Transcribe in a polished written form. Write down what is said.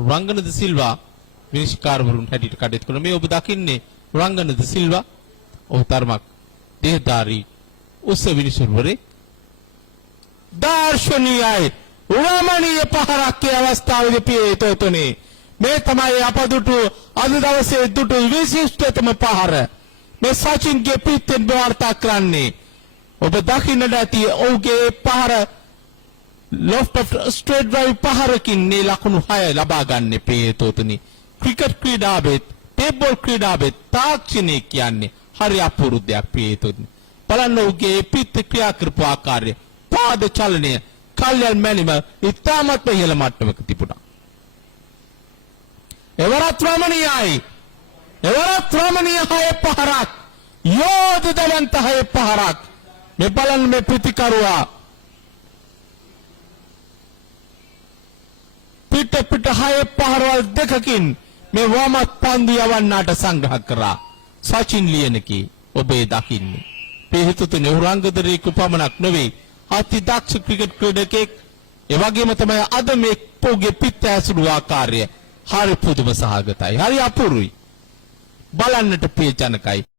රංගන ද සිල්වා විනිශ්චයකාරවරුන් හැටියට කටයුතු කරන මේ ඔබ දකින්නේ රංගන ද සිල්වා ඔහු තරමක් දෙහදාරී උස විනිශ්චයවරේ දාර්ශනිකයි රමණීය පහරක් ඒ අවස්ථාවේදී පියතෝතුනේ මේ තමයි අපදුටු අද දවසේ දුටු විශිෂ්ටතම පහර මේ සචින්ගේ පිටෙන් වාර්තා කරන්නේ ඔබ දකින්නට ඇති ඔහුගේ පහර ලොෆ්ට් ඔෆ් ස්ට්‍රේට් ඩ්‍රයිව් පහරකින් මේ ලකුණු 6 ලබා ගන්න පියතෝතුනි ක්‍රිකට් ක්‍රීඩාවෙත් ටේබල් ක්‍රීඩාවෙත් තාක්ෂණය කියන්නේ හරි අපූර්ව දෙයක් පියතෝතුනි බලන්න ඔහුගේ පිට ක්‍රියා කරපු ආකාරය පාද චලනය කල්යල් මැනිම ඉතාමත් ඉහළ මට්ටමක තිබුණා. එවරත් රමණීයයි. එවරත් රමණීය හය පහරක්. යෝධදවන්ත හය පහරක්. මේ බලන්න මේ ප්‍රතිකරුවා. පිට හය පහරවල් දෙකකින් මේ වමත් පන්දු යවන්නට සංග්‍රහ කරා. සචින් ලියනකී ඔබේ දකින්නේ. පිහිටුතුනේ උරංගදරේක පමණක් නෙවෙයි අති දක්ෂ ක්‍රිකට් ක්‍රීඩකෙක් ඒ වගේම තමයි අද මේ පොගේ පිට ඇසුරු ආකාරය හරි පුදුම සහගතයි හරි අපූර්වයි බලන්නට ප්‍රියජනකයි